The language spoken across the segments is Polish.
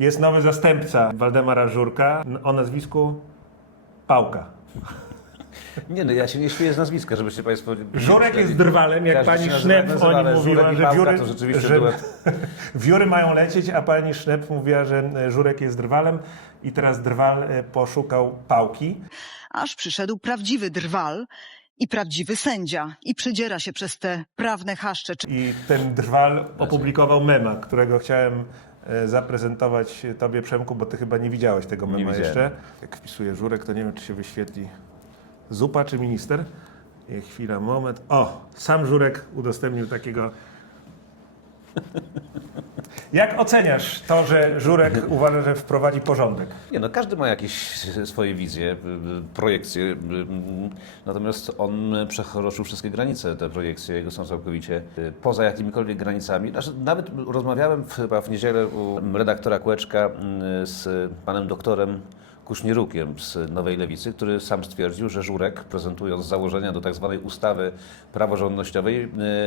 jest nowy zastępca Waldemara Żurka o nazwisku Pałka. Nie no, ja się nie śmieję z nazwiska, żebyście Państwo... Żurek jest drwalem, jak Każdy pani Sznep o nim mówiła, że wióry, to rzeczywiście że duet. wióry mają lecieć, a pani Sznep mówiła, że e, Żurek jest drwalem i teraz drwal e, poszukał pałki. aż przyszedł prawdziwy drwal i prawdziwy sędzia i przedziera się przez te prawne chaszcze. Czy I ten drwal opublikował mema, którego chciałem zaprezentować Tobie, Przemku, bo Ty chyba nie widziałeś tego Nie mema widziałem. jeszcze. Jak wpisuję Żurek, to nie wiem, czy się wyświetli zupa czy minister. I chwila, moment. O, sam Żurek udostępnił takiego... Jak oceniasz to, że Żurek uważa, że wprowadzi porządek? Nie no, każdy ma jakieś swoje wizje, y, y, projekcje, y, natomiast on przekroczył wszystkie granice, te projekcje jego są całkowicie poza jakimikolwiek granicami. Znaczy, nawet rozmawiałem chyba w niedzielę u redaktora Kłeczka z panem doktorem Kusznierukiem z Nowej Lewicy, który sam stwierdził, że Żurek, prezentując założenia do tak zwanej ustawy praworządnościowej,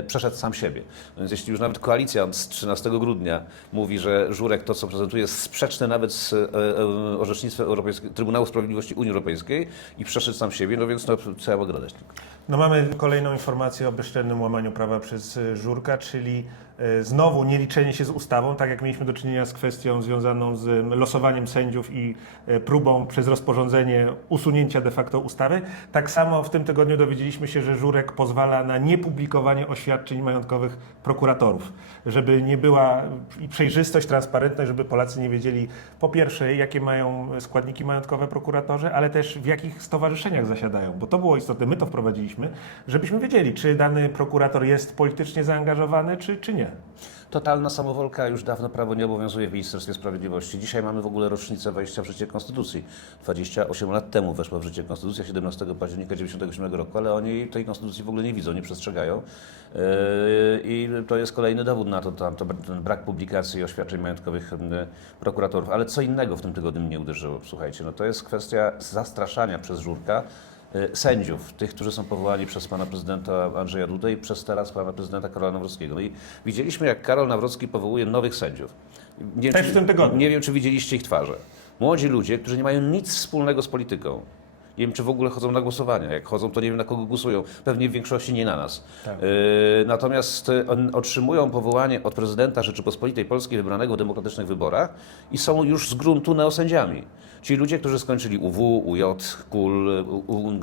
y, przeszedł sam siebie. No Więc jeśli już nawet koalicja z 13 grudnia mówi, że Żurek to, co prezentuje, jest sprzeczne nawet z e, e, orzecznictwem Europejskiego, Trybunału Sprawiedliwości Unii Europejskiej i przeszedł sam siebie, no więc no, co ja mogę. No mamy kolejną informację o bezczelnym łamaniu prawa przez e, Żurka, czyli e, znowu nieliczenie się z ustawą, tak jak mieliśmy do czynienia z kwestią związaną z losowaniem sędziów i e, próbą przez rozporządzenie usunięcia de facto ustawy. Tak samo w tym tygodniu dowiedzieliśmy się, że Żurek pozwala na niepublikowanie oświadczeń majątkowych prokuratorów, żeby nie była przejrzystość, transparentność, żeby Polacy nie wiedzieli po pierwsze, jakie mają składniki majątkowe prokuratorzy, ale też w jakich stowarzyszeniach zasiadają, bo to było istotne, my to wprowadziliśmy, żebyśmy wiedzieli, czy dany prokurator jest politycznie zaangażowany, czy, czy nie. Totalna samowolka, już dawno prawo nie obowiązuje w Ministerstwie Sprawiedliwości. Dzisiaj mamy w ogóle rocznicę wejścia w życie Konstytucji. 28 lat temu weszła w życie Konstytucja, 17 października 1997 roku, ale oni tej Konstytucji w ogóle nie widzą, nie przestrzegają. Yy, I to jest kolejny dowód na to, tam, to brak publikacji oświadczeń majątkowych yy, prokuratorów. Ale co innego w tym tygodniu mnie uderzyło, słuchajcie, no to jest kwestia zastraszania przez Żurka sędziów, tych, którzy są powołani przez pana prezydenta Andrzeja Dudę i przez teraz pana prezydenta Karola Nawrockiego. No i widzieliśmy, jak Karol Nawrocki powołuje nowych sędziów. Nie wiem, Też czy- w tym tygodniu. Nie wiem, czy widzieliście ich twarze. Młodzi ludzie, którzy nie mają nic wspólnego z polityką. Nie wiem, czy w ogóle chodzą na głosowania. Jak chodzą, to nie wiem, na kogo głosują. Pewnie w większości nie na nas. Tak. Y, natomiast y, otrzymują powołanie od prezydenta Rzeczypospolitej Polskiej wybranego w demokratycznych wyborach i są już z gruntu neosędziami. Ci ludzie, którzy skończyli UW, UJ, KUL,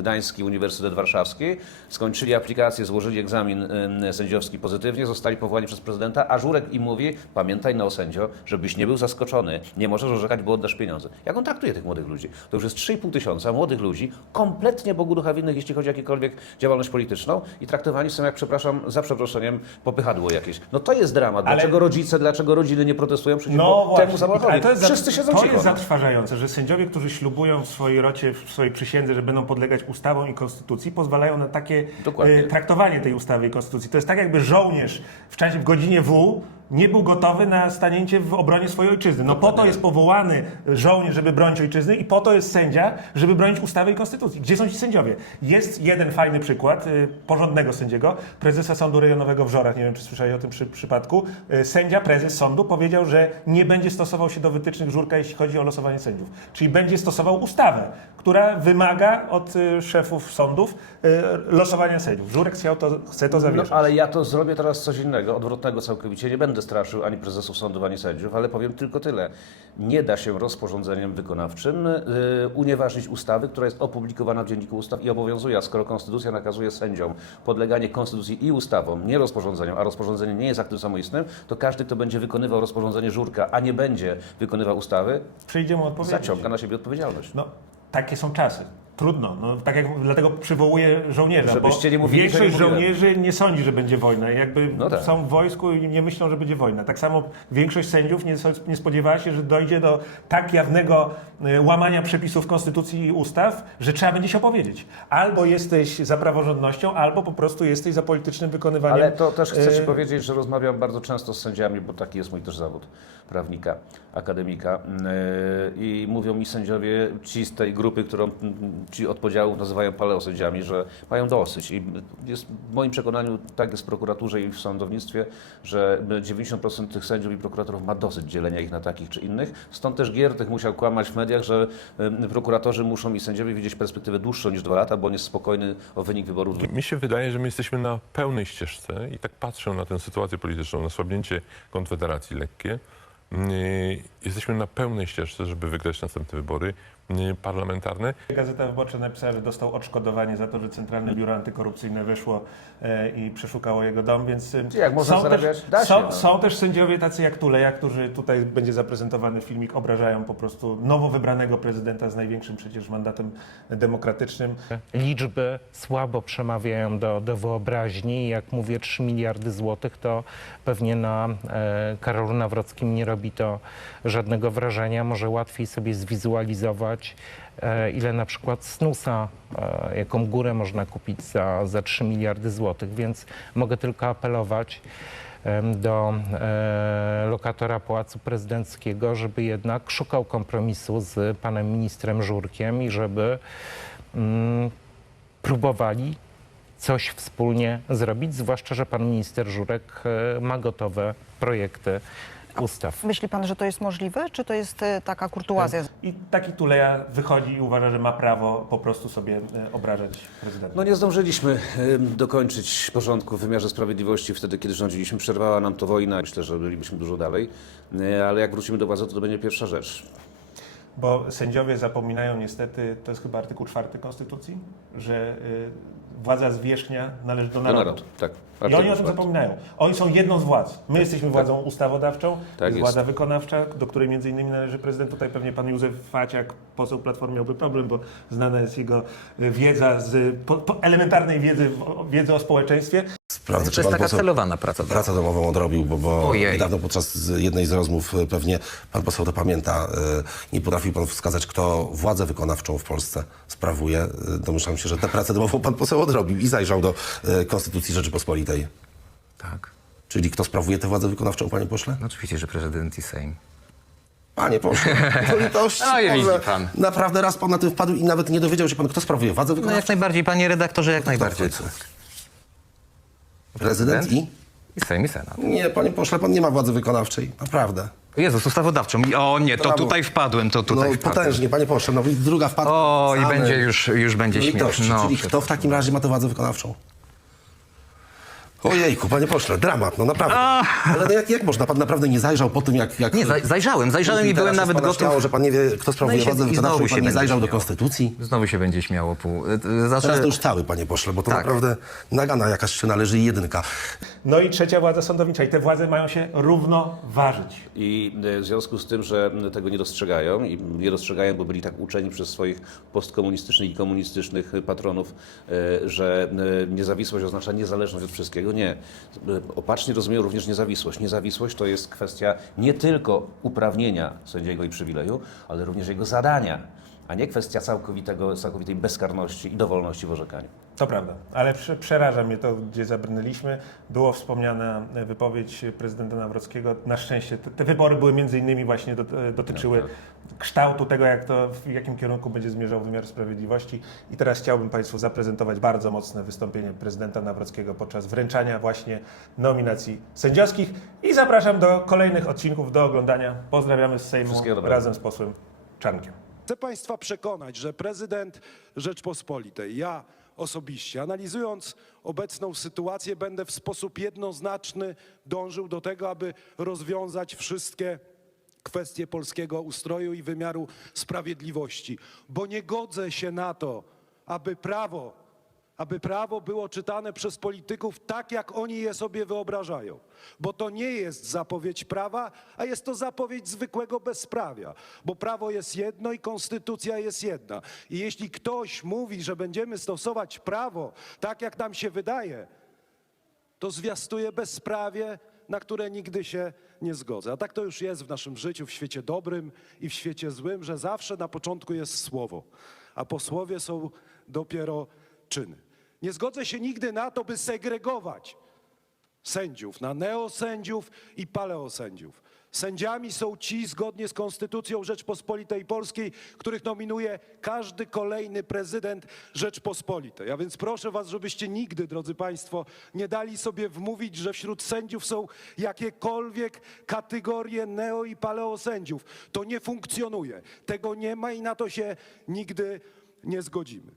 Gdański Uniwersytet Warszawski, skończyli aplikację, złożyli egzamin sędziowski pozytywnie, zostali powołani przez prezydenta, a Żurek im mówi, pamiętaj neosędzio, żebyś nie był zaskoczony, nie możesz orzekać, bo oddasz pieniądze. Jak on traktuje tych młodych ludzi? To już jest 3,5 tysiąca młodych ludzi, kompletnie Bogu ducha winnych, jeśli chodzi o jakiekolwiek działalność polityczną i traktowani są, jak przepraszam, za przeproszeniem, popychadło jakieś. No to jest dramat. Ale- Dlaczego rodzice, dlaczego rodziny nie protestują przeciwko No właśnie, temu samochodowi? ale to jest, Wszyscy siedzą to cicho. jest no. zatrważające, że sędziowie, którzy ślubują w swojej rocie, w swojej przysiędze, że będą podlegać ustawom i konstytucji, pozwalają na takie Dokładnie. e, traktowanie tej ustawy i konstytucji. To jest tak, jakby żołnierz w czasie, w godzinie W nie był gotowy na stanięcie w obronie swojej ojczyzny. No po to jest powołany żołnierz, żeby bronić ojczyzny i po to jest sędzia, żeby bronić ustawy i konstytucji. Gdzie są ci sędziowie? Jest jeden fajny przykład y, porządnego sędziego, prezesa Sądu Rejonowego w Żorach, nie wiem, czy słyszeli o tym przy, przypadku. Y, Sędzia, prezes sądu powiedział, że nie będzie stosował się do wytycznych Żurka, jeśli chodzi o losowanie sędziów. Czyli będzie stosował ustawę, która wymaga od y, szefów sądów y, losowania sędziów. Żurek chciał to, chce to No, zawieszać. ale ja to zrobię teraz coś innego, odwrotnego całkowicie. Nie będę straszył ani prezesów sądów, ani sędziów, ale powiem tylko tyle. Nie da się rozporządzeniem wykonawczym y, unieważnić ustawy, która jest opublikowana w Dzienniku Ustaw i obowiązuje, a skoro Konstytucja nakazuje sędziom podleganie Konstytucji i ustawom, nie rozporządzeniom, a rozporządzenie nie jest aktem samoistnym, to każdy, kto będzie wykonywał rozporządzenie Żurka, a nie będzie wykonywał ustawy, Przyjdzie mu odpowiedzieć. zaciąga na siebie odpowiedzialność. No, takie są czasy. Trudno. No, tak jak, dlatego przywołuję żołnierza, Żebyście bo nie mówili, że większość nie mówiłem. żołnierzy nie sądzi, że będzie wojna. Jakby No tak. są w wojsku i nie myślą, że będzie wojna. Tak samo większość sędziów nie, nie spodziewała się, że dojdzie do tak jawnego e, łamania przepisów konstytucji i ustaw, że trzeba będzie się opowiedzieć. Albo jesteś za praworządnością, albo po prostu jesteś za politycznym wykonywaniem. Ale to też chcę Ci e, powiedzieć, że rozmawiam bardzo często z sędziami, bo taki jest mój też zawód prawnika, akademika. Yy, I mówią mi sędziowie, ci z tej grupy, którą mm, ci od podziałów nazywają paleosędziami, że mają dosyć. I jest w moim przekonaniu tak jest w prokuraturze i w sądownictwie, że 90% tych sędziów i prokuratorów ma dosyć dzielenia ich na takich czy innych. Stąd też Giertych musiał kłamać w mediach, że prokuratorzy muszą i sędziowie widzieć perspektywę dłuższą niż dwa lata, bo on jest spokojny o wynik wyborów. Mi się wydaje, że my jesteśmy na pełnej ścieżce i tak patrzę na tę sytuację polityczną, na słabnięcie Konfederacji lekkie. Yy, Jesteśmy na pełnej ścieżce, żeby wygrać następne wybory yy, parlamentarne. Gazeta Wyborcza napisała, że dostał odszkodowanie za to, że Centralne Biuro Antykorupcyjne weszło e, i przeszukało jego dom, więc e, Jak można są, zarabiać? też, Da się, są, no. są też sędziowie tacy jak Tuleja, którzy tutaj będzie zaprezentowany filmik, obrażają po prostu nowo wybranego prezydenta z największym przecież mandatem demokratycznym. liczby słabo przemawiają do, do wyobraźni. Jak mówię 3 miliardy złotych, to pewnie na e, Karolu Nawrockim nie robi to żadnego wrażenia. Może łatwiej sobie zwizualizować, e, ile na przykład snusa, e, jaką górę można kupić za, za 3 miliardy złotych. Więc mogę tylko apelować do e, lokatora Pałacu Prezydenckiego, żeby jednak szukał kompromisu z panem ministrem Żurkiem i żeby mm, próbowali coś wspólnie zrobić, zwłaszcza, że pan minister Żurek ma gotowe projekty ustaw. Myśli pan, że to jest możliwe, czy to jest e, taka kurtuazja? I taki Tuleja wychodzi i uważa, że ma prawo po prostu sobie e, obrażać prezydenta. No nie zdążyliśmy em, dokończyć porządku w wymiarze sprawiedliwości wtedy, kiedy rządziliśmy. Przerwała nam to wojna. Myślę, że bylibyśmy dużo dalej. E, Ale jak wrócimy do władzy, to to będzie pierwsza rzecz. Bo sędziowie zapominają niestety, to jest chyba artykuł 4 Konstytucji, że y, władza zwierzchnia należy do Do narodu. narodu. Tak. I oni o tym zapominają. Oni są jedną z władz. My jesteśmy władzą ustawodawczą, Tak jest jest. władza wykonawcza, do której między innymi należy prezydent. Tutaj pewnie pan Józef Faciak, poseł Platformy miałby problem, bo znana jest jego y, wiedza z po, po elementarnej wiedzy, wiedzy o społeczeństwie. Sprawdzę, To jest taka poseł celowana praca. pracę domową odrobił, bo, bo Ojej. niedawno podczas jednej z rozmów e, pewnie pan poseł to pamięta, e, nie potrafił pan wskazać, kto władzę wykonawczą w Polsce sprawuje. E, Domyślam się, że tę pracę domową pan poseł odrobił i zajrzał do Konstytucji Rzeczypospolitej. Tak. Czyli kto sprawuje tę władzę wykonawczą, panie pośle? No oczywiście, że prezydent i Sejm. Panie pośle, to litość. No i widzi Boże. pan. Naprawdę raz pan na tym wpadł i nawet nie dowiedział się pan, kto sprawuje władzę No jak wykonawczą? najbardziej, panie redaktorze, jak najbardziej. Prezydent i? I Sejm i Senat. Nie, panie pośle, pan nie ma władzy wykonawczej. Naprawdę. Jezus, ustawodawczą. O nie, to Brawo. tutaj wpadłem, to tutaj no wpadłem. potężnie, panie pośle. No i druga wpadła. O, i Same będzie już, już będzie śmieszno. Czyli kto w takim razie ma tę władzę wykonawczą? Ojejku, panie pośle, dramat, no naprawdę. Ale no jak, jak można? Pan naprawdę nie zajrzał po tym, jak... jak Nie, zaj- zajrzałem, zajrzałem i byłem nawet gotów. Śmiało, że pan nie wie, kto sprawuje No i się- władzę i wykonawczą, znowu i się pan nie będzie zajrzał do śmiało. konstytucji. Znowu się będzie śmiało pół. e, Teraz to już cały, panie pośle, bo to Tak. naprawdę nagana jakaś się należy i jedynka. No i trzecia władza sądownicza. I te władze mają się równo ważyć. I e, w związku z tym, że m, tego nie dostrzegają i nie dostrzegają, bo byli tak uczeni przez swoich postkomunistycznych i komunistycznych patronów, e, że e, niezawisłość oznacza niezależność od wszystkiego. Nie. Opacznie rozumieją również niezawisłość. Niezawisłość to jest kwestia nie tylko uprawnienia sędziego i przywileju, ale również jego zadania, a nie kwestia całkowitego, całkowitej bezkarności i dowolności w orzekaniu. To prawda, ale prze, przeraża mnie to, gdzie zabrnęliśmy. Było wspomniana wypowiedź prezydenta Nawrockiego. Na szczęście te, wybory były między innymi właśnie dot, e, dotyczyły kształtu tego, jak to, w jakim kierunku będzie zmierzał wymiar sprawiedliwości. I teraz chciałbym Państwu zaprezentować bardzo mocne wystąpienie prezydenta Nawrockiego podczas wręczania właśnie nominacji sędziowskich. I zapraszam do kolejnych odcinków do oglądania. Pozdrawiamy z Sejmu razem z posłem Czarnkiem. Chcę Państwa przekonać, że prezydent Rzeczpospolitej, ja osobiście, analizując obecną sytuację, będę w sposób jednoznaczny dążył do tego, aby rozwiązać wszystkie kwestie polskiego ustroju i wymiaru sprawiedliwości, bo nie godzę się na to, aby prawo aby prawo było czytane przez polityków tak, jak oni je sobie wyobrażają. Bo to nie jest zapowiedź prawa, a jest to zapowiedź zwykłego bezprawia. Bo prawo jest jedno i konstytucja jest jedna. I jeśli ktoś mówi, że będziemy stosować prawo tak, jak nam się wydaje, to zwiastuje bezprawie, na które nigdy się nie zgodzę. A tak to już jest w naszym życiu, w świecie dobrym i w świecie złym, że zawsze na początku jest słowo, a po słowie są dopiero czyny. Nie zgodzę się nigdy na to, by segregować sędziów na neosędziów i paleosędziów. Sędziami są ci zgodnie z Konstytucją Rzeczpospolitej Polskiej, których nominuje każdy kolejny prezydent Rzeczpospolitej. A więc proszę was, żebyście nigdy, drodzy państwo, nie dali sobie wmówić, że wśród sędziów są jakiekolwiek kategorie neo i paleosędziów. To nie funkcjonuje. Tego nie ma i na to się nigdy nie zgodzimy.